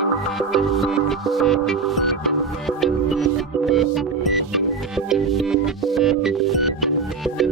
Thank you.